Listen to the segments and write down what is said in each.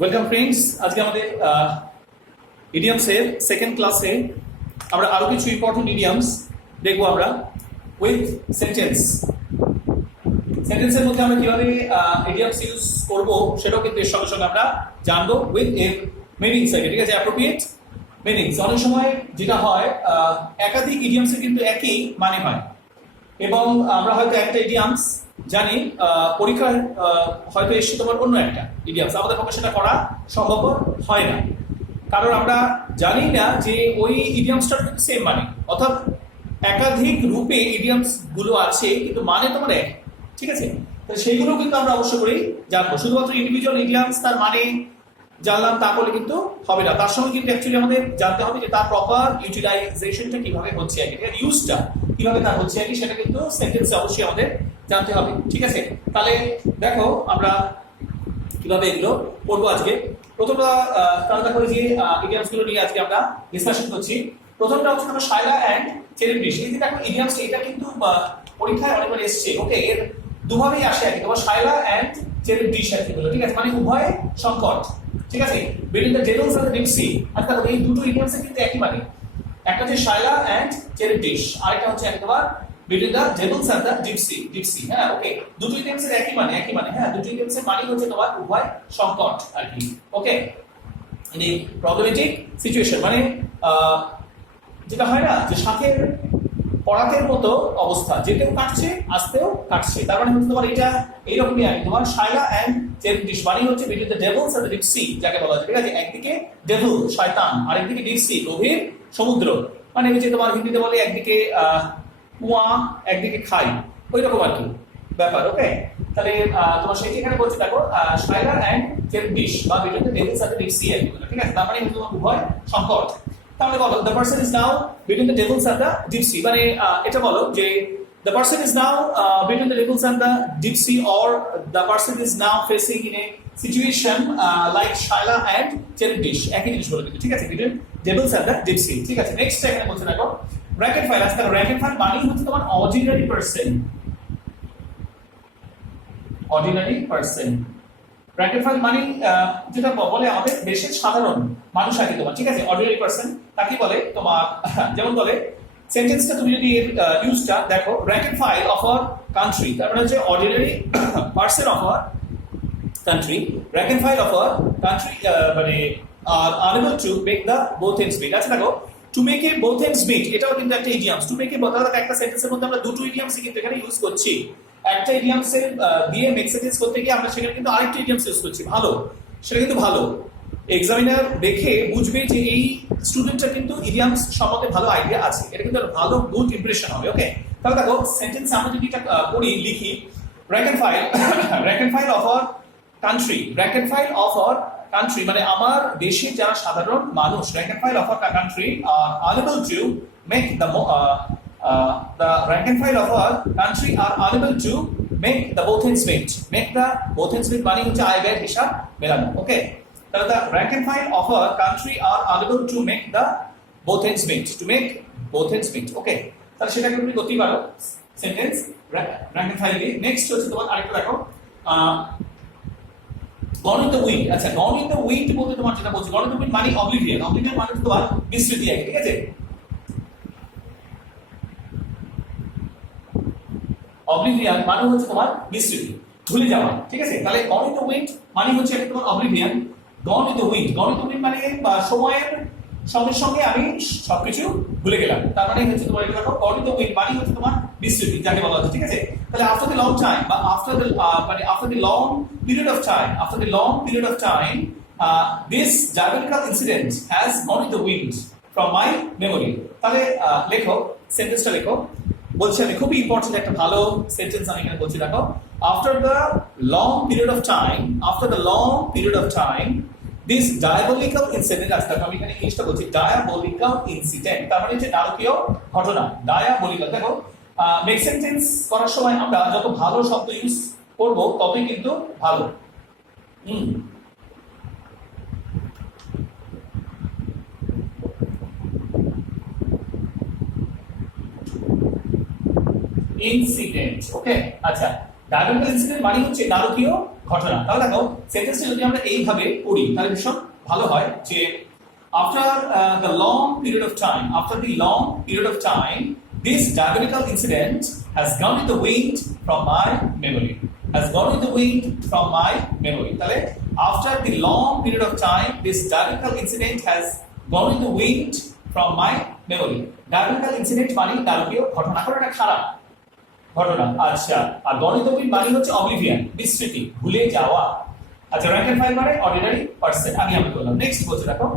Welcome friends, আজকে আমাদের ইডিয়ামসের second ক্লাসে আমরা আরো কিছু ইম্পর্টেন্ট ইডিয়ামস দেখবো আমরা উইথ সেন্টেন্স। সেন্টেন্সের মধ্যে আমরা কিভাবে ইডিয়ামস ইউজ করব সেটাও কিন্তু এর সঙ্গে সঙ্গে আমরা জানবো উইথ এর মিনিংস আছে, ঠিক আছে, অ্যাপ্রোপ্রিয়েট মিনিংস। অনেক সময় যেটা হয় একাধিক ইডিয়ামসের কিন্তু একই মানে হয়, এবং আমরা হয়তো একটা ইডিয়ামস জানি পরীক্ষায় হয়তো এসে তোমার অন্য একটা ইডিয়ামস, আমাদের পক্ষে সেটা করা সম্ভব হয় না, কারণ আমরা জানি না যে ওই ইডিয়ামসটার কিন্তু সেম মানে, অর্থাৎ একাধিক রূপে ইডিয়ামস গুলো আছে কিন্তু মানে তোমার এক, ঠিক আছে। তো সেইগুলো কিন্তু আমরা অবশ্য করেই জানবো। শুধুমাত্র ইন্ডিভিজুয়াল ইডিয়ামস তার মানে জানলাম তা করলে কিন্তু হবে না, তার সঙ্গে কিন্তু অ্যাকচুয়ালি আমাদের জানতে হবে যে তার প্রপার ইউটিলাইজেশনটা কিভাবে হচ্ছে আর কি, ইউজটা কিভাবে তার হচ্ছে আর কি, সেটা কিন্তু সেন্টেন্সে অবশ্যই আমাদের জানতে হবে, ঠিক আছে। তাহলে দেখো আমরা কিভাবে এগুলো পড়বো আজকে। প্রথমটা তাহলে করে যে ইডিয়ামস গুলো নিয়ে আজকে আমরা ডিসকাশন করছি। প্রথমটা হচ্ছে আমরা শায়লা এন্ড চেরি ডিশ। এই যে দেখো ইডিয়ামস, এটা কিন্তু পরীক্ষায় অনেকবার এসেছে, ওকে। এর দুভাবেই আসে আর কি, তোমার শায়লা এন্ড চেরি ডিশ আর কি বলো, ঠিক আছে, মানে উভয় সংকট, ঠিক আছে, between the devils and the deep sea. আচ্ছা, এই দুটো ইডিয়ামসে কিন্তু একই মানে, একটা হচ্ছে শায়লা এন্ড চেরি ডিশ, আরেকটা হচ্ছে একবার between the devils and the deep sea. হ্যাঁ, ওকে, দুটো ইডিয়ামসের একই মানে, হ্যাঁ, দুটো ইডিয়ামসের মানে হচ্ছে তোমার উভয় সংকট আর কি, ওকে। ইন এ প্রবলেমেটিক সিচুয়েশন, মানে যেটা হয় না যে শাকের পরাতের মতো অবস্থা, যেতেও কাটছে আসতেও কাটছে, তার মানে হচ্ছে তোমার এটা এইরকমই আর কি। তোমার শায়লা এন্ড চেরি ডিশ মানে হচ্ছে between the devils and the deep sea, যাকে বলা হয়, ঠিক আছে। একদিকে ডেভিল শয়তান, আর একদিকে ডিপ সি গভীর সমুদ্র, মানে ওই যে তোমার হিন্দিতে বলে একদিকে কুয়া একদিকে খাই, ওই রকম আর কি ব্যাপার, ওকে। তাহলে তোমার সেই এখানে বলছে দেখো শায়লা এন্ড চেরি ডিশ বা between the devils and the deep sea আর কি, ঠিক আছে। তার মানে হচ্ছে তোমার উভয় সংকট। তাহলে বলো the person is now between the devils and the deep sea, মানে এটা বলো যে the person is now between the devils and the deep sea, or the person is now facing in a situation like Scylla and Charybdis, একই জিনিস বলে কিন্তু, ঠিক আছে, between devils and the deep sea, ঠিক আছে। Next এখানে বলছে দেখো rank and file। আজকাল rank and file মানে হচ্ছে তোমার ordinary person, rank and file মানে যেটা বলে আমাদের দেশের সাধারণ মানুষ আর কি তোমার, ঠিক আছে। ordinary person তাকে বলে তোমার, যেমন বলে সেন্টেন্সটা তুমি যদি এর ইউজটা দেখো, rank and file of our country, তার মানে হচ্ছে ordinary person of our country, rank and file of our country মানে are unable to make the both ends meet। আচ্ছা দেখো, to make a both ends meet এটাও কিন্তু একটা idioms. to make a both, একটা সেন্টেন্সের মধ্যে আমরা দুটো ইডিয়ামসই কিন্তু এখানে ইউজ করছি। একটা ইডিয়ামসের দিয়ে মেক সেন্টেন্স করতে গিয়ে আমরা সেখানে কিন্তু আরেকটা ইডিয়ামস ইউজ করছি, ভালো, সেটা কিন্তু ভালো। এক্সামিনার দেখে বুঝবে যে এই স্টুডেন্টটা কিন্তু ইডিয়ামস সম্বন্ধে ভালো আইডিয়া আছে, এটা কিন্তু ভালো গুড ইমপ্রেশন হবে, ওকে। তাহলে দেখো সেন্টেন্স আমরা যদি এটা পড়ি লিখি, rank and file of our country, rank and file of our country মানে আমার দেশের যারা সাধারণ মানুষ, rank and file of our country are unable to make the rank and file of our country are unable to make the both ends meet, make the both ends meet মানে হচ্ছে আয় ব্যয়ের হিসাব মেলানো, ওকে। তাহলে the rank and file of our country are unable to make the both ends meet, to make both ends meet, ওকে। তাহলে সেটাকে তুমি করতেই পারো সেন্টেন্স rank and file দিয়ে। নেক্সট হচ্ছে তোমার আরেকটা দেখো gone with the wind। আচ্ছা, gone with the wind বলতে তোমার যেটা বলছি, gone with the wind মানে oblivion মানে তোমার বিস্মৃতি আর কি, ঠিক আছে। oblivion মানে হচ্ছে তোমার বিস্মৃতি, ভুলে যাওয়া, ঠিক আছে। তাহলে gone with the wind মানে হচ্ছে এটা তোমার oblivion, gone with the wind মানে সময়ের সঙ্গে সঙ্গে আমি সবকিছু ভুলে গেলাম, তার মানে হচ্ছে তোমার এটা দেখো gone with the wind মানে হচ্ছে তোমার বিস্মৃতি, যাকে বলা হচ্ছে, ঠিক আছে। তাহলে after the long time বা after the long period of time this diabolical incident has gone with the wind from my memory। তাহলে লেখো সেন্টেন্সটা লেখো, বলছি আমি খুবই ইম্পর্টেন্ট একটা ভালো সেন্টেন্স আমি এখানে বলছি দেখো, after the long period of time this diabolical incident। আজকে আমি এখানে ইংলিশটা বলছি diabolical incident, তার মানে হচ্ছে নারকীয় ঘটনা, diabolical। দেখো মেক সেন্টেন্স করার সময় আমরা যত ভালো শব্দ ইউজ করব ততই কিন্তু ভালো। ইনসিডেন্ট, ওকে। আচ্ছা, ডায়াগোনাল ইনসিডেন্ট মানে হচ্ছে নারকীয় ঘটনা। তাহলে দেখো সেন্টেন্সটা যদি আমরা এইভাবে পড়ি তাহলে ভীষণ ভালো হয় যে after the long period of time this diabolical incident has gone with the wind from my memory, তাহলে after the long period of time this diabolical incident has gone with the wind from my memory. diabolical incident মানে নারকীয় ঘটনা, ঘটনা খারাপ ঘটনা। আচ্ছা, আর গণিতবিদ মানে হচ্ছে অবলিভিয়ান, বিস্মৃতি, ভুলে যাওয়া। আচ্ছা, র্যাঙ্ক এন্ড ফাইল মানে অর্ডিনারি পারসন, আমি বললাম। নেক্সট বলছে দেখো,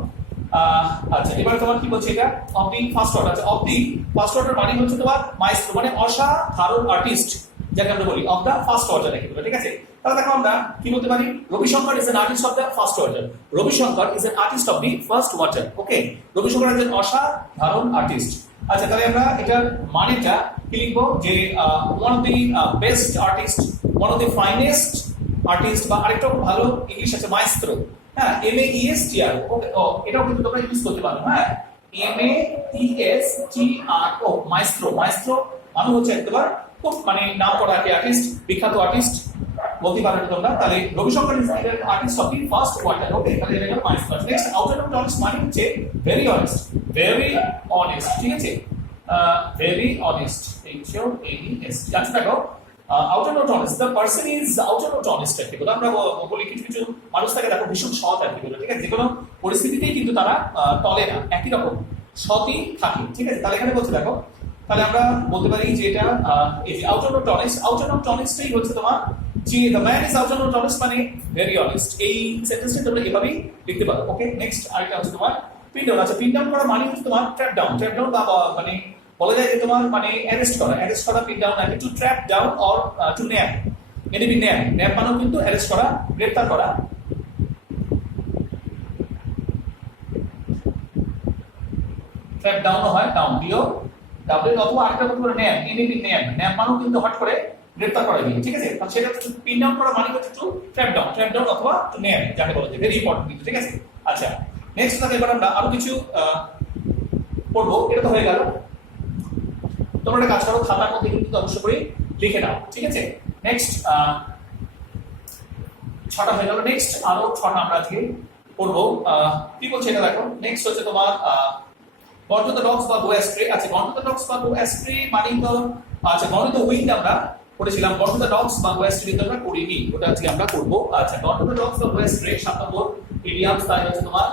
আচ্ছা এবার তোমার কি বলছে এটা, অফ দি ফার্স্ট অর্ডার। আচ্ছা, অফ দি ফার্স্ট অর্ডার মানে হচ্ছে তোমার মাইস্ট্রো, মানে অসাধারণ আর্টিস্ট যাকে আমরা বলি, অফ দা ফার্স্ট অর্ডার দেখে বলে, ঠিক আছে। তাহলে দেখো আমরা কি বলতে পারি, Ravishankar is an artist of the first order. Ravishankar is an artist of the first water. Okay, Ravishankar একজন অসাধারণ আর্টিস্ট। আচ্ছা, তাহলে আমরা এটার মানেটা কি লিখবো, যে one of the best artist, one of the finest artist, বা আরেকটা ভালো ইংলিশ আছে মাইস্ট্রো। হ্যাঁ, MAESTRO। ওকে, এটাও কিন্তু তোমরা ইউজ করতে পারো। হ্যাঁ, MAESTRO, মাইস্ট্রো। মাইস্ট্রো মানে হচ্ছে একবার খুব মানে নাম করা আর্টিস্ট, বিখ্যাত আর্টিস্ট বলতে পারো তোমরা। তাহলে Ravishankar is an artist of the first water. Okay, তাহলে এটা maestro. Next, outer of honest মানে হচ্ছে ভেরি অনেস্ট, ঠিক আছে, ভেরি অনেস্ট, HONEST। আচ্ছা দেখো, outer not honest, the person is outer not honest. আমরা বলি কিছু কিছু মানুষ থাকে দেখো ভীষণ সৎ আর কি বলে, ঠিক আছে, যে কোনো পরিস্থিতিতেই কিন্তু তারা টলে না, একই রকম সৎই থাকে, ঠিক আছে। তাহলে এখানে বলছে দেখো, তাহলে আমরা বলতে পারি যে এটা এই যে outer not honest, outer not অনেস্টই হচ্ছে তোমার যে the man is outer not honest মানে ভেরি অনেস্ট। এই সেন্টেন্সটা তোমরা এভাবেই লিখতে পারো। ওকে, নেক্সট আরেকটা হচ্ছে তোমার পিন ডাউন। আচ্ছা, পিন ডাউন করা মানে হচ্ছে তোমার ট্র্যাপ ডাউন। ট্র্যাপ ডাউন বা মানে বলা যায় যে তোমার মানে অ্যারেস্ট করা, পিন ডাউন নাকি to trap down or to nab. Enemy nab মানেও কিন্তু অ্যারেস্ট করা, গ্রেফতার করা। ট্র্যাপ ডাউন হয়, ডাউন দিও ডাবল, অথবা আরেকটা বলতে পারো ন্যাপ, এনিমি ন্যাপ মানেও কিন্তু হট করে গ্রেফতার করা যায়, ঠিক আছে। তাহলে সেটা পিন ডাউন করা মানে হচ্ছে টু ট্র্যাপ ডাউন অথবা টু ন্যাপ, যাকে বলা যায়, ভেরি ইম্পর্টেন্ট কিন্তু, ঠিক আছে। আচ্ছা, নেক্সট তাহলে এবার আমরা আরো কিছু পড়বো। এটা তো হয়ে গেল, তোমরা একটা কাজ করো, খাতার মধ্যে কিন্তু অবশ্যই করে লিখে নাও, ঠিক আছে। নেক্সট 6টা হয়ে গেল। নেক্সট আরো 6টা আমরা আজকে পড়বো। কি বলছে এটা দেখো, নেক্সট হচ্ছে তোমার গন টু দ্য ডগস বা গো অ্যাস্ট্রে। আচ্ছা, গন টু দ্য ডগস বা গো অ্যাস্ট্রে মানে তো, আচ্ছা গন টু দ্য উইন্ড আমরা পড়েছিলাম, গন টু দ্য ডগস বা গো অ্যাস্ট্রে কিন্তু আমরা পড়িনি, ওটা আজকে আমরা করবো। আচ্ছা, গন টু দ্য ডগস বা গো অ্যাস্ট্রে 7 নম্বর ইডিয়ামস, তাই হচ্ছে তোমার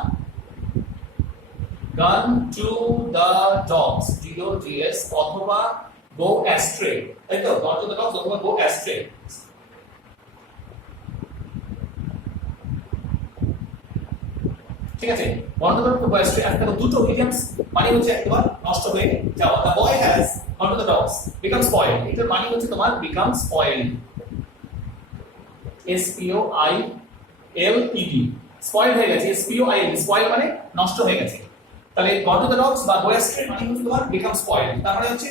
gone to the dogs, DOGS, অথবা go astray, তাই তো, gone to the dogs অথবা go astray। ঠিক আছে, gone to the dogs, go astray। আর দেখো দুটো ইডিয়ামস মানে হচ্ছে একবার নষ্ট হয়ে যাওয়া। the boy has gone to the dogs, become spoiled, এটার মানে হচ্ছে তোমার become spoiled, SPOILED, spoiled হয়ে গেছে, SPOILED, spoil মানে নষ্ট হয়ে গেছে। তাহলে gone to the dogs বা go astray মানে হচ্ছে তোমার become spoiled। তারপরে হচ্ছে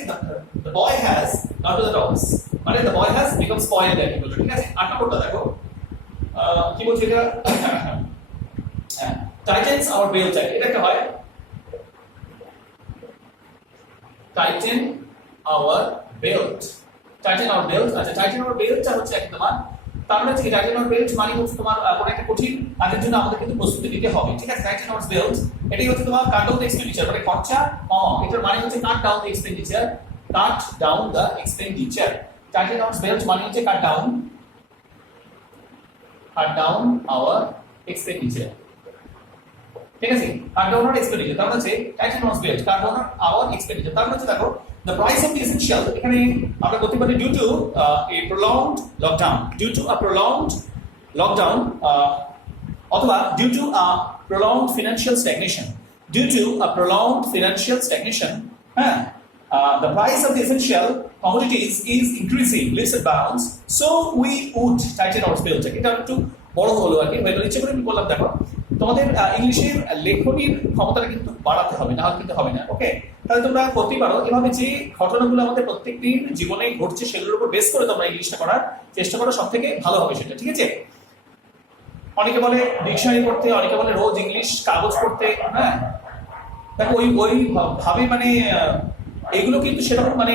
the boy has gone to the dogs মানে the boy has become spoiled, ঠিক আছে। 8 নম্বরটা দেখো, কি বলছে এটা, tightens our belt, এটা একটা হয় tighten our belt, আচ্ছা tighten our belt টা হচ্ছে একটা তোমার, তার মানে কি tighten our belt মানে হচ্ছে তোমার কোনো একটা কঠিন কাজের জন্য আমাদের কিন্তু প্রস্তুতি নিতে হবে, ঠিক আছে। tighten our belt এটাই হচ্ছে তোমার কাট ডাউন দ্য এক্সপেন্ডিচার, মানে খরচা কম, এটার মানে হচ্ছে cut down the expenditure, tighten our belt মানে হচ্ছে কাট ডাউন our expenditure, ঠিক আছে। কাট ডাউন our expenditure তার মানে হচ্ছে tighten our belt, cut down our expenditure, তার মানে হচ্ছে দেখো the price of the essential, এখানে আমরা বলতে পারি due to a prolonged lockdown অথবা due to a prolonged financial stagnation, হ্যাঁ, the price of the essential commodities is increasing leaps and bounds, so we would tighten our belt। এটা একটু বড় হলো আর কি, হয়তো ইচ্ছে করে আমি বললাম। দেখো তোমাদের ইংলিশের লেখনীর ক্ষমতাটা কিন্তু বাড়াতে হবে, না হলে কিন্তু হবে না। ওকে, তাহলে তোমরা করতে পারো এভাবে, যে ঘটনাগুলো আমাদের প্রত্যেকদিন জীবনে ঘটছে সেগুলোর উপর বেস করে তোমরা ইংলিশটা করার চেষ্টা করো, সব থেকে ভালো হবে সেটা, ঠিক আছে। অনেকে বলে ডিকশনারি পড়তে, অনেকে বলে রোজ ইংলিশ কাগজ পড়তে, হ্যাঁ দেখো ওই ভাবে মানে এগুলো কিন্তু সেরকম মানে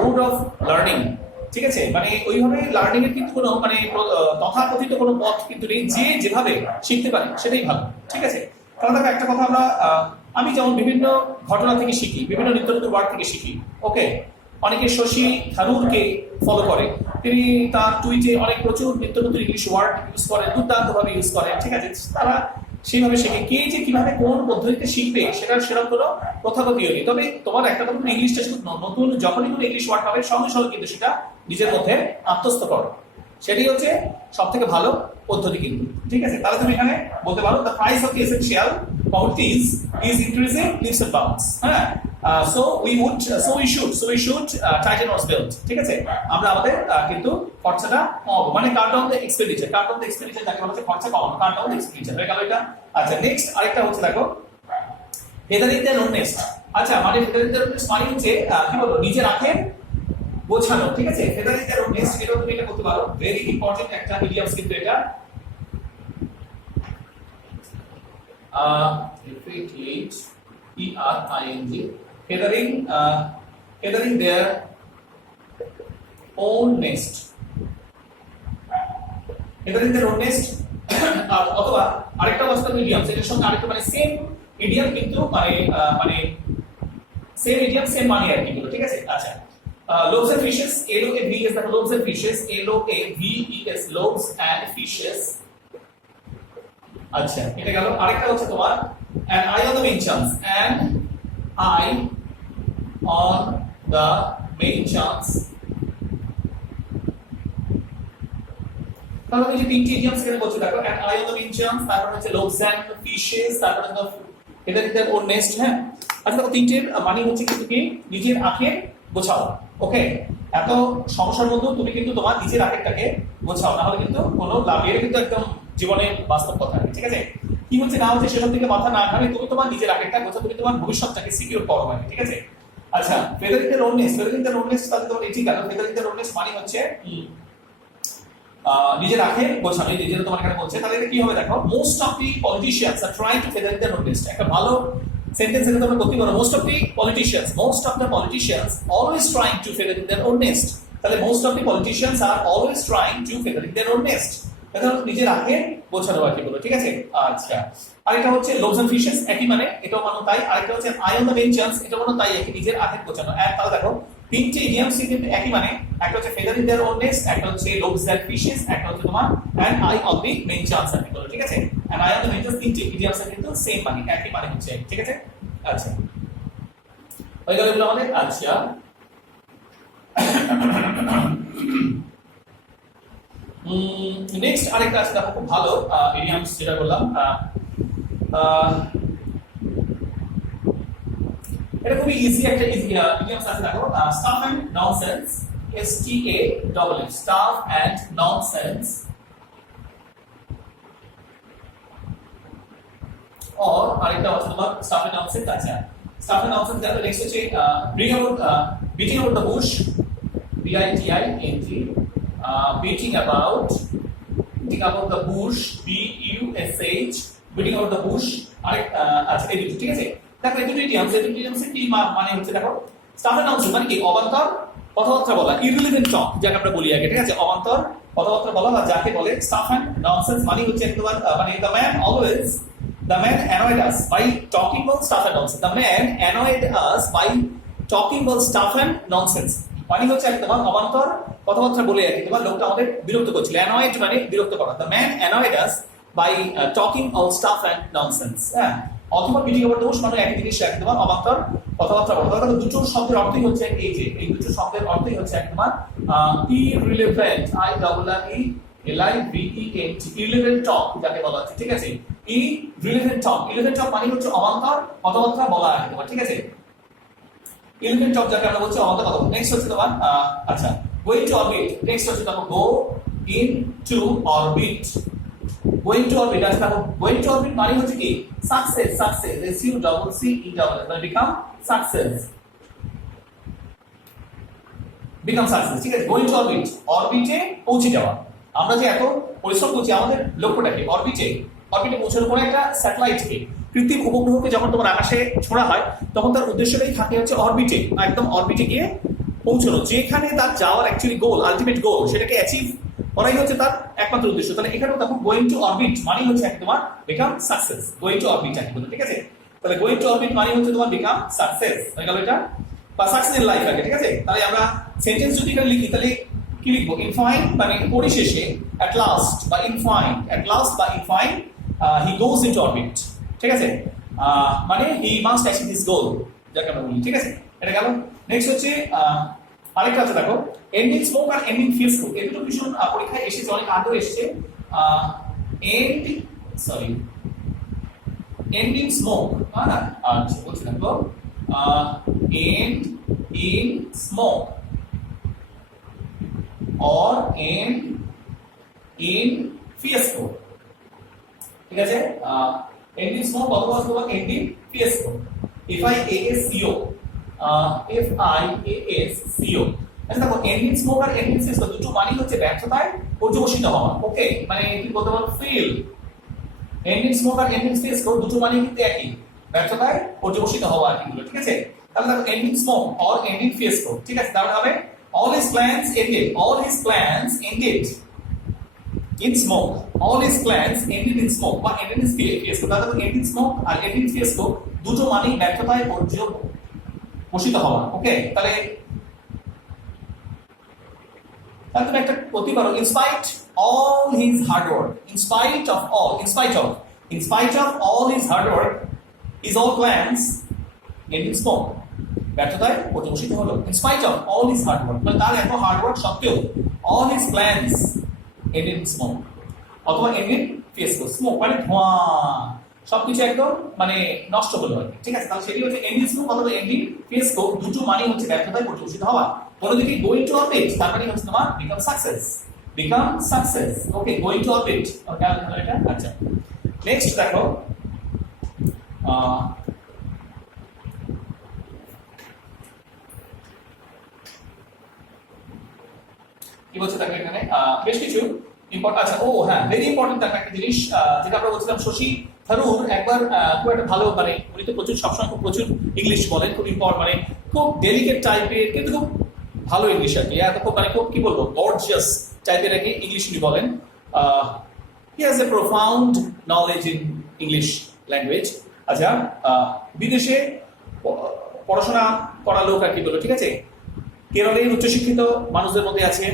মোড অফ লার্নিং, ঠিক আছে, মানে ওইভাবে লার্নিং এর কিন্তু কোনো মানে তথাকথিত কোনো পথ কিন্তু নেই, যে যেভাবে শিখতে পারে সেটাই ভালো, ঠিক আছে। কারণ দেখো একটা কথা আমরা আমি যেমন বিভিন্ন ঘটনা থেকে শিখি, বিভিন্ন নিত্য নতুন ওয়ার্ড থেকে শিখি, ওকে। অনেকে শশী থারুরকে ফলো করে, তিনি তার টুইটে অনেক প্রচুর নিত্য নতুন ইংলিশ ওয়ার্ড ইউজ করেন, দুর্দান্তভাবে ইউজ করেন, ঠিক আছে। তারা সেইভাবে শেখে। কে যে কিভাবে কোন পদ্ধতিতে শিখবে সেটার সেরকম কোনো প্রথাগত নেই। তবে তোমার একটা কথা, ইংলিশটা নতুন যখনই কোনো ইংলিশ ওয়ার্ড পাবে সঙ্গে সঙ্গে কিন্তু সেটা নিজের মধ্যে আত্মস্থ করো, সেটাই হচ্ছে সব থেকে ভালো পদ্ধতি কিন্তু, ঠিক আছে। তাহলে তুমি এখানে বলতে পারো the price of the essential commodities is increasing leaps and bounds, হ্যাঁ। So we should tighten our belt, ঠিক আছে। আমরা আমাদের কিন্তু খরচাটা কমাবো, মানে কাট ডাউন দ্য এক্সপেন্ডিচার, যাকে বলা হচ্ছে খরচা কমানো, কাট ডাউন দ্য এক্সপেন্ডিচার হয়ে গেল এটা। আচ্ছা, নেক্সট আরেকটা হচ্ছে দেখো ফেদারিং দ্য নোনেস্ট। আচ্ছা, মানে ফেদারিং দ্য নোনেস্ট মানে হচ্ছে কি বলবো, নিজে রাখেন গোছানো, ঠিক আছে। ফেদারিং দ্য নোনেস্ট এটা তুমি এটা করতে পারো, ভেরি ইম্পর্টেন্ট একটা ইডিয়ামস কিন্তু এটা। FETHERING, feathering their own nest, feathering their own nest। অথবা আরেকটা বাস্তব ইডিয়াম, এটার সঙ্গে আরেকটা মানে সেম ইডিয়াম কিন্তু মানে সেম ইডিয়াম সেম মানে আর কি, ঠিক আছে। আচ্ছা, lobes and fishes, LOAVES, the lobes and fishes, LOAVES, lobes and fishes। আচ্ছা, এটা গেল। আরেকটা হচ্ছে তোমার an eye on the main chance, an eye on the main chance। তাহলে এই যে তিনটি ইডিয়ামস এখানে বলছি দেখো, an eye on the main chance, তারপর হচ্ছে lobes and fishes, তারপর হচ্ছে এটা দিতে ওর নেস্ট, হ্যাঁ। আচ্ছা, দেখো তিনটের মানে হচ্ছে কিন্তু কি নিজের আঁখের গোছাও, ওকে। এত সমস্যার মধ্যে তুমি কিন্তু তোমার নিজের আঁখেরটাকে গোছাও, না হলে কিন্তু কোনো লাভ, এর কিন্তু একদম জীবনে বাস্তব কথা, ঠিক আছে। কি হচ্ছে না হচ্ছে সেসব থেকে মাথা না ঘামে তুমি তোমার নিজের আঁখেরটা গোছাও, তুমি তোমার ভবিষ্যৎটাকে সিকিউর করো, মানে ঠিক আছে। আচ্ছা, ফেদারিং দ্য নোনেস্ট, তাহলে তোমার এটি গেল। ফেদারিং দ্য নোনেস্ট মানে হচ্ছে নিজের আঁখের গোছানো, নিজের তোমার এখানে বলছে। তাহলে এটা কি হবে দেখো, most of the politicians are trying to feathering the own nest, একটা ভালো সেন্টেন্স এটা তোমরা করতে পারো। Most of the politicians always trying to feathering their own nest. তাহলে most of the politicians are always trying to feathering their own nest, এটা নিজের আগে গোছানো আর কি বলো, ঠিক আছে। আচ্ছা, আরেকটা হচ্ছে লোবস এন্ড ফিশেস, একই মানে, এটাও মানো তাই। আরেকটা হচ্ছে I on the main chance, এটা মানো তাই, একই নিজের আগে গোছানো। তাহলে দেখো তিনটে ইডিয়ামস কিন্তু একই মানে, একটা হচ্ছে ফেদারিং দেয়ার ওন নেস্ট, একটা হচ্ছে লোবস এন্ড ফিশেস, একটা হচ্ছে তোমার and I on the main chance আর কি বলো, ঠিক আছে। And I on the main chance, তিনটে ইডিয়ামস কিন্তু সেম মানে, একই মানে হচ্ছে, ঠিক আছে। আচ্ছা, হয়ে গেল এগুলো আমাদের। আচ্ছা, নেক্সট আরেকটা আছে দেখো, খুব ভালো ইডিয়ামস যেটা বললাম, এটা খুবই ইজি একটা ইডিয়ামস আছে দেখো, stuff and nonsense, STAFF, stuff and nonsense, और আরেকটা হচ্ছে তোমার স্টাফ এন্ড ননসেন্স। আচ্ছা, স্টাফ এন্ড ননসেন্স দেখো, নেক্সট হচ্ছে beating about the bush, BITING, beating about the bush, BUSH, beating about the bush। আরেক আচ্ছা, এই দুটো, ঠিক আছে। দেখো এই দুটো ইডিয়ামস কি মানে হচ্ছে দেখো, স্টাফ এন্ড ননসেন্স মানে কি অবান্তর কথাবার্তা বলা, ইররিলেভেন্ট টক যাকে আমরা বলি আগে, ঠিক আছে। অবান্তর কথাবার্তা বলা বা যাকে বলে স্টাফ এন্ড ননসেন্স মানে হচ্ছে একবার মানে the man annoyed us by talking about stuff and nonsense. The man annoyed us by talking about stuff and nonsense. মানে হচ্ছে একদম অবান্তর কথাবার্তা বলে আর কি তোমার লোকটা আমাদের বিরক্ত করছিল। annoyed মানে বিরক্ত করা। The man annoyed us by talking about stuff and nonsense। হ্যাঁ, অথবা beating about the bush মানে একই জিনিস একদম অবান্তর কথাবার্তা বলা। তাহলে দুটো শব্দের অর্থই হচ্ছে এই যে এই দুটো শব্দের অর্থই হচ্ছে একদম irrelevant, IRRELEVENT, irrelevant talk যাকে বলা হচ্ছে, ঠিক আছে। irrelevant talk মানে হচ্ছে অবান্তর কথাবার্তা বলা আর কি, ঠিক আছে। irrelevant talk যাকে আমরা বলছি অবান্তর কথা। নেক্সট হচ্ছে তোমার আচ্ছা, going to orbit, নেক্সট হচ্ছে তোমার go into orbit, going to orbit। আচ্ছা, going to orbit মানে হচ্ছে কি success, SUCCESS মানে become success, ঠিক আছে। going to orbit, অরবিটে পৌঁছে যাওয়া। আমরা যে এত পরিশ্রম করছি আমাদের লক্ষ্যটাকে অরবিটে পৌঁছানোর কোনো একটা স্যাটেলাইটকে, কৃত্রিম উপগ্রহকে যখন তোমার আকাশে ছোড়া হয় তখন তার উদ্দেশ্যটাই থাকে হচ্ছে অরবিটে, একদম অরবিটে গিয়ে পৌঁছানো, যেখানে তার যাওয়ার অ্যাকচুয়ালি গোল, আলটিমেট গোল, সেটাকে অ্যাচিভ করাই হচ্ছে তার একমাত্র উদ্দেশ্য। তাহলে এখানেও দেখো গোয়িং টু অরবিট মানে হচ্ছে তোমার become success, going to orbit ঠিক আছে। তাহলে গোয়িং টু অরবিট মানে হচ্ছে তোমার বিকাম সাকসেস হয়ে গেল এটা, বা সাকসেস ইন লাইফ আগে, ঠিক আছে। তাহলে আমরা সেন্টেন্স যদি এখানে লিখি তাহলে কি লিখবো? ইনফাইন মানে পরিশেষে, অ্যাট লাস্ট বা ইনফাইন, অ্যাট লাস্ট বা ইনফাইন হি গোজ ইনটু অরবিট, ঠিক আছে। মানে he must achieve his goal, যাকে আমরা বলি, ঠিক আছে। এটা গেল। নেক্সট হচ্ছে আরেকটা আছে দেখো, এন্ডিং স্মোক আর এন্ডিং ফিয়াস্কো। এই দুটো ভীষণ পরীক্ষায় এসেছে, অনেক আগেও এসেছে। এন্ডিং স্মোক, হ্যাঁ, আচ্ছা বলছি দেখো, end in smoke or end in fiasco, ঠিক আছে। end in smoke অথবা তোমার end in fiasco, FIASCO, FIASCO। আচ্ছা দেখো, end in smoke আর end in fiasco দুটো মানে হচ্ছে ব্যর্থতায় পর্যবসিত হওয়া, ওকে। মানে কি বলতে পারো, ফেল। end in smoke আর end in fiasco দুটো মানে কিন্তু একই, ব্যর্থতায় পর্যবসিত হওয়া আর কি, ঠিক আছে। তাহলে দেখো end in smoke or end in fiasco, ঠিক আছে। তাহলে হবে all his plans ended, all his plans ended in smoke, all his plans ended in smoke বা ended in fiasco। তাহলে end in smoke আর end in fiasco দুটো মানেই ব্যর্থতায় পর্যবসিত হওয়া, ওকে। তাহলে তুমি একটা করতে পারো, in spite all his hard work, in spite of all, in spite of all his hard work, his all plans ended in smoke, ব্যর্থতায় পর্যবসিত হলো। in spite of all his hard work, মানে তার এত হার্ড ওয়ার্ক সত্ত্বেও all his plans ended in smoke অথবা ended in fiasco। smoke মানে ধোঁয়া, সবকিছু একদম মানে নষ্ট হলো আর কি, ঠিক আছে। তাহলে সেটি হচ্ছে ended in smoke অথবা ended in fiasco, দুটো মানে হচ্ছে ব্যর্থতায় পর্যবসিত হওয়া। অন্যদিকে going to orbit তার মানে হচ্ছে তোমার become success, okay. going to orbit, ওকে, এটা আচ্ছা। নেক্সট দেখো, কি বলছে দেখো এখানে, বেশ কিছু ইম্পর্টেন্ট আছে। ও হ্যাঁ, ভেরি ইম্পর্টেন্ট দেখো একটা জিনিস, যেটা আমরা বলছিলাম, শশী থারুর একবার খুব একটা ভালো, মানে উনি তো সবসময় খুব প্রচুর ইংলিশ বলেন, খুব ইম্পর্টেন্ট, মানে খুব ডেলিকেট টাইপের, কিন্তু খুব ভালো ইংলিশ আর কি, এত খুব মানে খুব কি বলবো, গর্জিয়াস টাইপের আর কি ইংলিশ উনি বলেন। He has a profound knowledge in English language. আচ্ছা, বিদেশে পড়াশোনা করা লোক আর কি বলবো, ঠিক আছে। কেরলের উচ্চশিক্ষিত মানুষদের মধ্যে আছে,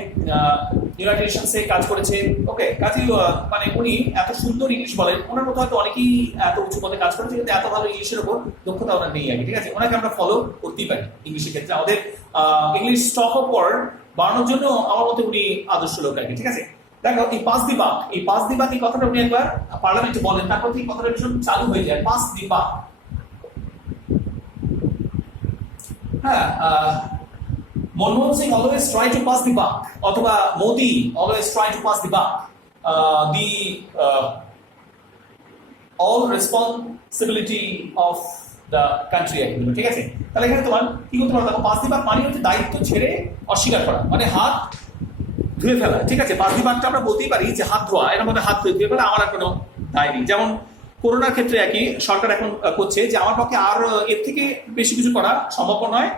ইউনাইটেড নেশনসে কাজ করেছে, ওকে। কাজে মানে উনি এত সুন্দর ইংলিশ বলেন, ওনার মতো হয়তো অনেকেই এত উঁচু পদে কাজ করেছে, কিন্তু এত ভালো ইংলিশের উপর দক্ষতা ওনার নেই আর কি, ঠিক আছে। ওনাকে আমরা ফলো করতেই পারি ইংলিশের ক্ষেত্রে, আমাদের ইংলিশ স্টক অফ ওয়ার্ড বাড়ানোর জন্য আমার মতে উনি আদর্শ লোক আর কি, ঠিক আছে। দেখো, এই পাঁচ দি বাক, এই কথাটা উনি একবার পার্লামেন্টে বলেন, তারপর থেকে কথাটা ভীষণ চালু হয়ে যায়, পাঁচ দি বাক। হ্যাঁ, Manmohan Singh always try to pass the buck, অথবা Modi always try to pass the buck, the all responsibility of the country, ঠিক আছে। তাহলে এখানে তোমার কি করতে পারো, দেখো, পাস দি বাক মানে হচ্ছে দায়িত্ব ছেড়ে অস্বীকার করা, মানে হাত ধুয়ে ফেলা, ঠিক আছে। পাস দি বাকটা আমরা বলতেই পারি যে হাত ধোয়া, এর মধ্যে হাত ধুয়ে ফেলা, আমার আর কোনো দায় নেই। যেমন করোনার ক্ষেত্রে একই সরকার এখন করছে যে আমার পক্ষে আর এর থেকে বেশি কিছু করা সম্ভব নয়,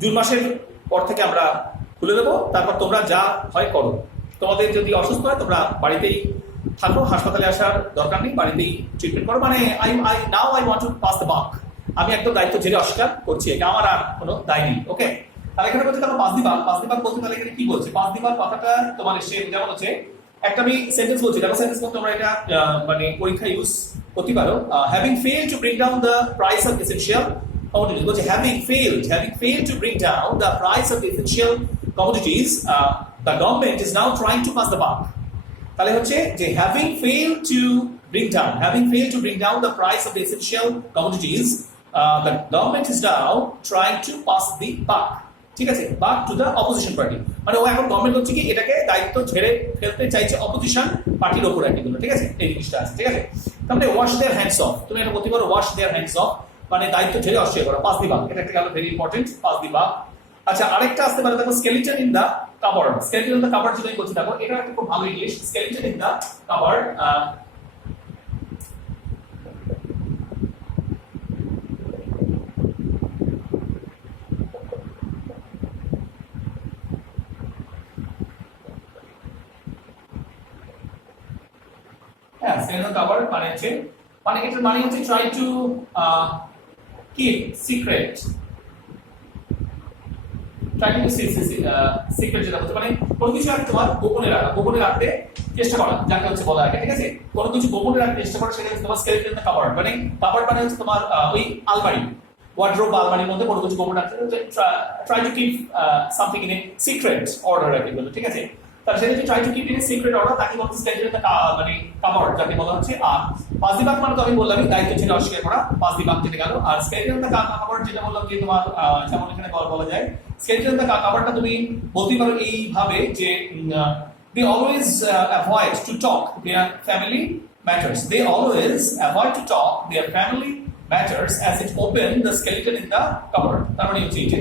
জুন মাসের পর থেকে আমরা খুলে দেবো, তারপর তোমরা যা হয় করো, তোমাদের যদি অসুস্থ হয় তোমরা বাড়িতেই থাকো, হাসপাতালে আসার দরকার নেই, বাড়িতেই ট্রিটমেন্ট করো। মানে I want to pass the বাক, আমি একদম দায়িত্ব ছেড়ে অস্বীকার করছি, এটা আমার আর কোনো দায় নেই, ওকে। তাহলে এখানে বলছে দেখো, পাস দি বাক বলতে, তাহলে এখানে কি বলছে, পাস দি বাক কথাটা তোমার এসে যেমন হচ্ছে, একটা আমি সেন্টেন্স বলছি, দেখো সেন্টেন্স বলতে তোমরা এটা মানে পরীক্ষা ইউজ করতে পারো। Having failed to bring down the price of essential commodities, বলছে having failed to bring down the price of essential commodities, the government is now trying to pass the buck। তাহলে হচ্ছে যে having failed to bring down the price of the essential commodities, the government is now trying to pass the buck, ঠিক আছে, buck to the opposition party, মানে ও এখন government হচ্ছে কি এটাকে দায়িত্ব ঝেড়ে ফেলতে চাইছে অপোজিশন পার্টির উপর আর কি, ঠিক আছে। এই জিনিসটা আছে, ঠিক আছে। তাহলে ওয়াশ দেয়ার হ্যান্ডস অফ, তুমি এটা বলতে পারো ওয়াশ দেয়ার হ্যান্ডস অফ, মানে দায়িত্ব ছেড়ে অস্বীকার করা, পাস দি বাক, এটা একটা গেল ভেরি ইম্পর্টেন্ট, পাস দি বাক। আচ্ছা, আরেকটা আসতে পারে দেখো, skeleton in the cupboard. Skeleton in the cupboard যেটা আমি বলছি, দেখো এটা একটা খুব ভালো English, skeleton in the cupboard. হ্যাঁ স্টেন দ্য কাভার্ড মানে হচ্ছে মানে এটার মানে হচ্ছে try to keep secret, try to secret যেটা হচ্ছে মানে কোনো কিছু একটা তোমার গোপনে রাখা, গোপনে রাখতে চেষ্টা করা, যাকে হচ্ছে বলা হয়, ঠিক আছে? কোনো কিছু গোপনে রাখতে চেষ্টা করা, সেটা হচ্ছে তোমার স্কেলেটন ইন দ্য কাভার্ড। মানে কাভার্ড মানে হচ্ছে তোমার ওই আলমারি, ওয়ার্ড্রোব বা আলমারির মধ্যে কোনো কিছু গোপনে রাখতে, try to keep something in a secret order আর কি বলে, ঠিক আছে? তার সেটা হচ্ছে try to keep in a secret order, তাকে বলতে স্কেলেটন ইন দ্য মানে কাভার্ড যাকে বলা হচ্ছে। আর পাঁচদিবাগ মানে তো আমি বললামই দায়িত্ব ছিল অস্বীকার করা, পাঁচদিবাগ যেটা গেল। আর স্কেলেটন ইন দ্য কাভার্ড যেটা বললাম যে তোমার যেমন এখানে বলা যায় স্কেলেটন ইন দ্য কাভার্ডটা তুমি বলতে পারো এইভাবে যে they always avoid to talk their family matters. They always avoid to talk their family matters as it open the skeleton in the cupboard. তার মানে হচ্ছে যে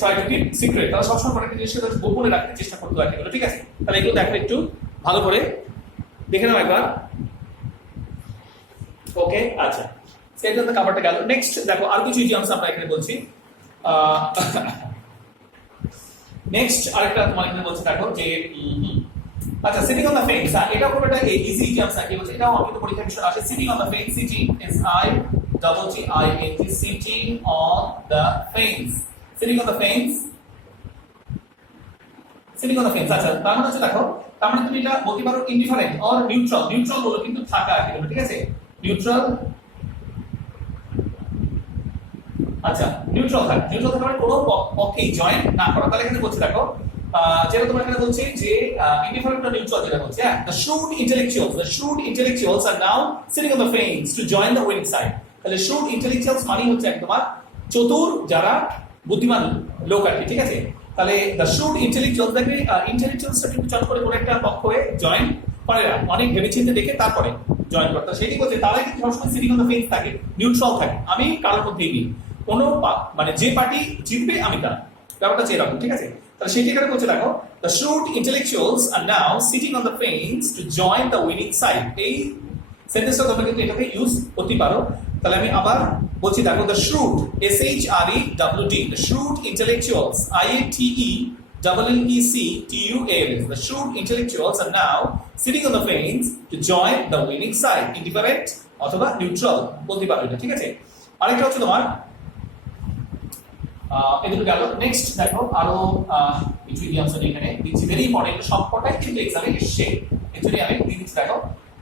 try to keep secret, তারা সবসময় কোনো একটা জিনিসকে গোপনে রাখতে চেষ্টা করতে হয়, ঠিক আছে? তাহলে এগুলো দেখো একটু ভালো করে দেখে নাও একবার। ওকে, আচ্ছা, skeleton in the cupboard গেল। নেক্সট দেখো আর কিছু ইডিয়মস আমরা এখানে বলছি। নেক্সট আরেকটা তোমার এখানে বলছে দেখো যে আচ্ছা সিটিং অন দ্য ফেন্স, এটা খুব একটা ইজি ইডিয়মস নাকি বলছে, এটাও কিন্তু পরীক্ষার বিষয় আসে। Sitting on the fence, sitting S I double T I N T, sitting on the fence, sitting on the fence, sitting on the fence. আচ্ছা তার মানে হচ্ছে দেখো, তার মানে তুমি এটা বলতে পারো ইনডিফারেন্ট অর নিউট্রাল, নিউট্রাল হলো কিন্তু থাকা আর কি, ঠিক আছে? নিউট্রাল, আচ্ছা নিউট্রাল থাকে, নিউট্রাল থাকে মানে কোনো পক্ষেই জয়েন না করা। তাহলে এখানে বলছে দেখো যেটা তোমার এখানে বলছে যে ইনডিফারেন্ট অর নিউট্রাল যেটা বলছে, হ্যাঁ the shrewd intellectuals are now sitting on the fence to join the winning side। তাহলে shrewd intellectuals মানে হচ্ছে তোমার চতুর যারা বুদ্ধিমান লোক আর কি, ঠিক আছে? তাহলে the shrewd intellectuals দেখবে ইন্টেলেকচুয়ালসটা কিন্তু চট করে কোনো একটা পক্ষে জয়েন করে না, অনেক ভেবেচিন্তে দেখে তারপরে জয়েন করতে। সেটি বলছে তারাই কিন্তু সবসময় সিটিং অন দ্য ফেন্স থাকে, নিউট্রাল থাকে, আমি কারোর মধ্যেই নেই, কোনো মানে যে পার্টি জিতবে আমি তার, ব্যাপারটা এরকম, ঠিক আছে? তাহলে সেটি এখানে বলছে দেখো the shrewd intellectuals are now sitting on the fence to join the winning side। এই সেন্টেন্সটা তোমরা কিন্তু এটাকে ইউজ করতে পারো। তাহলে আমি আবার বলছি দেখো the shrewd S H R E W D, the shrewd intellectuals I A T E L E C T U A L S, the shrewd intellectuals are now sitting on the fence to join the winning side। Indifferent অথবা neutral বলতে পারো এটা, ঠিক আছে? আরেকটা হচ্ছে তোমার এদিকে গেল। নেক্সট দেখো আরো কিছু ইডিয়মস আছে এখানে দিচ্ছি, ভেরি ইম্পর্টেন্ট, সবকটাই কিন্তু এক্সামে এসে, এজন্য আমি দিয়ে দিচ্ছি দেখো।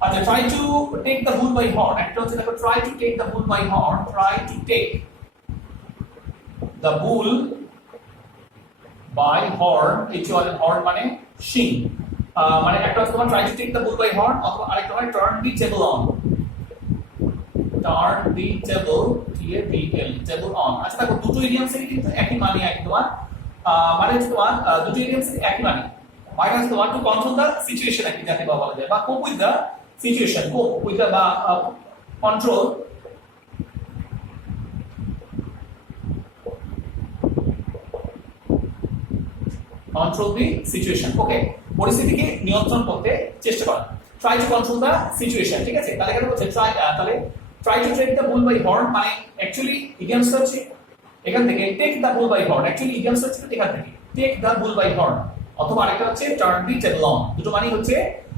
আচ্ছা try to take the bull by horn, একটা হচ্ছে দেখো try to take the bull by horn, try to take the bull by horn, horn মানে শিং, মানে একটা হচ্ছে তোমার try to take the bull by horn, অথবা আরেকটা হয় turn the table on, turn the table table on. আচ্ছা দেখো দুটো ইডিয়মস এর কিন্তু একই মানে তোমার মানে হচ্ছে তোমার দুটো ইডিয়মস একই মানে হচ্ছে তোমার টু কন্ট্রোল দ্য সিচুয়েশন একই যাকে বলা যায়, বা কোপ উইথ দ্য সিচুয়েশন, কোপ উইথ দ্য বা কন্ট্রোল দি সিচুয়েশন। ওকে, পরিস্থিতিকে নিয়ন্ত্রণ করতে চেষ্টা করা, try to control the situation, ঠিক আছে? তাহলে এখানে বলছে ট্রাই, তাহলে try to take the bull by horn মানে অ্যাকচুয়ালি ইডিয়মস হচ্ছে এখান থেকে take the bull by horn, actually idioms হচ্ছে এখান থেকে take the bull by horn, অথবা আরেকটা হচ্ছে turn the table on। দুটো মানে হচ্ছে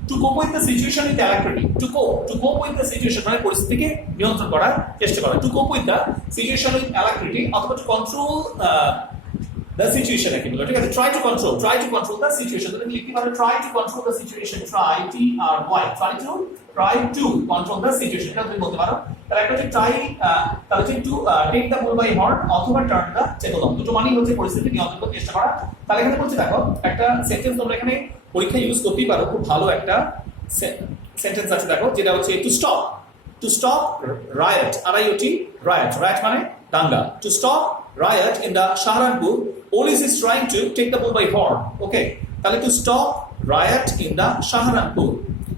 to cope with the situation with alacrity, to cope with the situation মানে পরিস্থিতিকে নিয়ন্ত্রণ করার চেষ্টা করা, to cope with the situation with alacrity, অথবা to control the situation একই বলে, ঠিক আছে? try to control the situation, তাহলে লিখতে পারো try to control the situation, try T R Y, try to control the situation, এটা তুমি বলতে পারো। তাহলে একটা হচ্ছে try, তাহলে হচ্ছে to take the bull by horn অথবা turn the table on, দুটো মানেই হচ্ছে পরিস্থিতি নিয়ন্ত্রণ করতে চেষ্টা করা। তাহলে এখানে বলছে দেখো একটা সেন্টেন্স তোমরা এখানে পরীক্ষা ইউজ করতেই পারো, খুব ভালো একটা সেন্টেন্স আছে দেখো, যেটা হচ্ছে to stop riot, RIOT, riot মানে দাঙ্গা, to stop riot in the Saharanpur, police is trying to take the bull by horn। ওকে, তাহলে to stop riot in the Saharanpur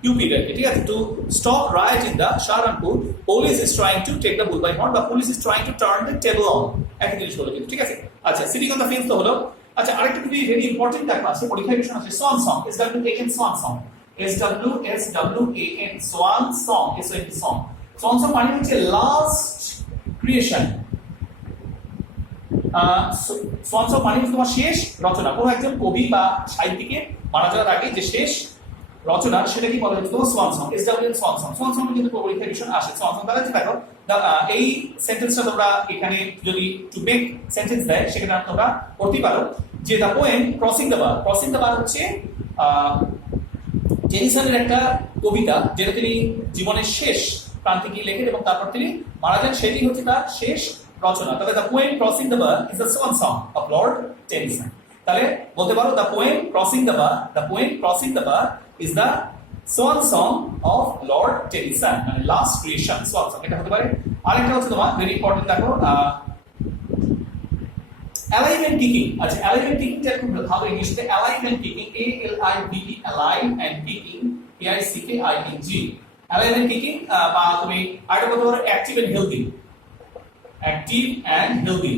UP রে, ঠিক আছে? to stop riot in the Saharanpur, police is trying to take the bull by horn, the police is trying to turn the table on, একই জিনিস হলো কিন্তু, ঠিক আছে? আচ্ছা সিটিং অন দ্য ফেন্স তো হলো। আচ্ছা আরেকটা খুবই ভেরি ইম্পর্টেন্ট দেখো আছে পরীক্ষায় বিষয় আছে swan song, SWAN swan song, SWAN swan song, swan song মানে হচ্ছে লাস্ট ক্রিয়েশন, সং মানে তোমার শেষ রচনা, কোনো একজন কবি বা সাহিত্যিকের মারা যাওয়ার আগে যে শেষ রচনা সেটা কি বলা হচ্ছে তোমার swan song, SWN swan song. Swan song কিন্তু পরীক্ষায় ভীষণ আসে সোয়ান সং। তাহলে দেখো এই সেন্টেন্সটা তোমরা এখানে যদি টু মেক সেন্টেন্স দেয় সেখানে তোমরা করতে পারো যে the poem crossing the bar. Crossing the bar হচ্ছে টেনিসনের একটা কবিতা যেটা তিনি জীবনের শেষ প্রান্তে গিয়ে লেখেন এবং তারপর তিনি মারা যান, সেটি হচ্ছে তার শেষ রচনা। তাহলে the poem crossing the bar is the swan song of Lord Tennyson. তাহলে বলতে পারো the poem crossing the bar, the poem crossing the bar is the swan song of Lord Tennyson, মানে লাস্ট ক্রিয়েশন সোয়ান সং, এটা হতে পারে। আরেকটা হচ্ছে তোমার ভেরি ইম্পর্টেন্ট, দেখো alive and kicking। আচ্ছা alive and kicking টা খুব ভালো ইংলিশে alive and kicking, A L I V E alive and kicking K I C K I N G, alive and kicking। বা তুমি আরেকটা বলতে পারো active and healthy, active and healthy।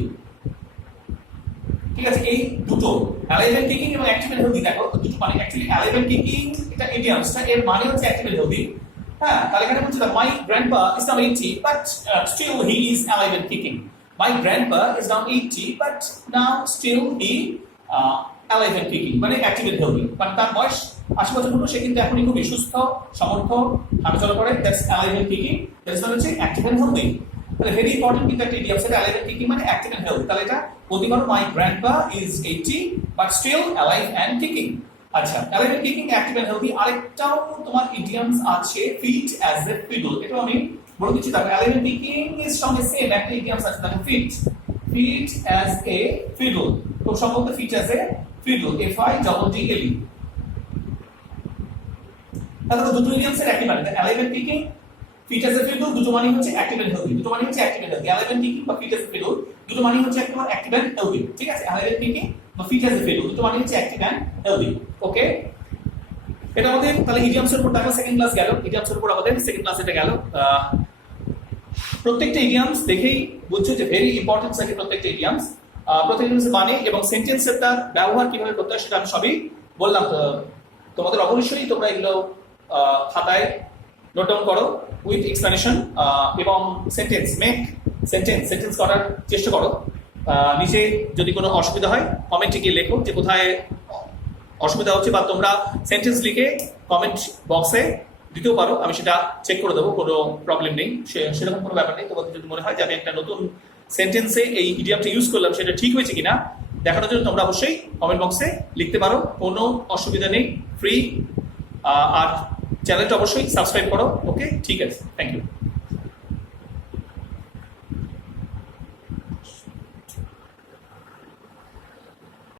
ঠিক আছে, এই দুটো alive and kicking এবং active and healthy দেখো দুটো মানে অ্যাকচুয়ালি alive and kicking এটা ইডিয়ামসটা, এর মানে হচ্ছে active and healthy। হ্যাঁ, তাহলে এখানে বলছে my grandpa is now 80 but still he is alive and kicking। My grandpa is now 80 but now still he alive and kicking, মানে active and healthy, মানে তার বয়স 80 বছর হলো, সে কিন্তু এখনই খুবই সুস্থ সমর্থ হাঁটাচলা করে, that's alive and kicking, that's মানে হচ্ছে active and healthy। তাহলে ভেরি ইম্পর্টেন্ট কিন্তু একটা ইডিয়াম, সেটা alive and kicking মানে active and healthy। তাহলে এটা বলতে পারো my grandpa is 80 but still alive and kicking। আচ্ছা alive and kicking, active and healthy। আরেকটাও তোমার ইডিয়ামস আছে fit as a fiddle, এটাও আমি বলে দিচ্ছি। তারপরে alive and kicking এর সঙ্গে সেম একটা ইডিয়ামস আছে, দেখো fit as a fiddle, খুব সম্ভবত fit as a fiddle, F I double D L E। তাহলে দুটো ইডিয়ামসের একই মানে, alive and kicking, fit as a fiddle দুটো মানে হচ্ছে active and healthy, দুটো মানে হচ্ছে active and healthy। alive and kicking বা fit as a fiddle দুটো মানে হচ্ছে একটা active and healthy, ঠিক আছে। alive and kicking বা fit as a fiddle দুটো মানে হচ্ছে active and healthy। ওকে, এটা আমাদের তাহলে ইডিয়ামসের উপর দেখো সেকেন্ড ক্লাস গেল, ইডিয়ামসের উপর আমাদের সেকেন্ড ক্লাস এটা গেল। প্রত্যেকটা ইডিয়ামস দেখেই বুঝছো যে ভেরি ইম্পর্টেন্ট থাকে প্রত্যেকটা ইডিয়ামস, প্রত্যেকটা ইডিয়ামসের মানে এবং সেন্টেন্সের তার ব্যবহার কিভাবে করতে হয় সেটা আমি সবই বললাম। তোমাদের অবশ্যই তোমরা এগুলো খাতায় নোট ডাউন করো উইথ এক্সপ্লেনেশন এবং সেন্টেন্স করার চেষ্টা করো। নিচে যদি কোনো অসুবিধা হয় কমেন্টে গিয়ে লেখো যে কোথায় অসুবিধা হচ্ছে, বা তোমরা সেন্টেন্স লিখে কমেন্ট বক্সে দিতেও পারো, আমি সেটা চেক করে দেবো, কোনো প্রবলেম নেই, সেরকম কোনো ব্যাপার নেই। তোমাদের যদি মনে হয় যে আমি একটা নতুন সেন্টেন্সে এই ইডিয়ামটা ইউজ করলাম সেটা ঠিক হয়েছে কিনা দেখানোর জন্য তোমরা অবশ্যই কমেন্ট বক্সে লিখতে পারো, কোনো অসুবিধা নেই, ফ্রি। আর চ্যানেলটা অবশ্যই সাবস্ক্রাইব করো। ওকে, ঠিক আছে, থ্যাংক ইউ।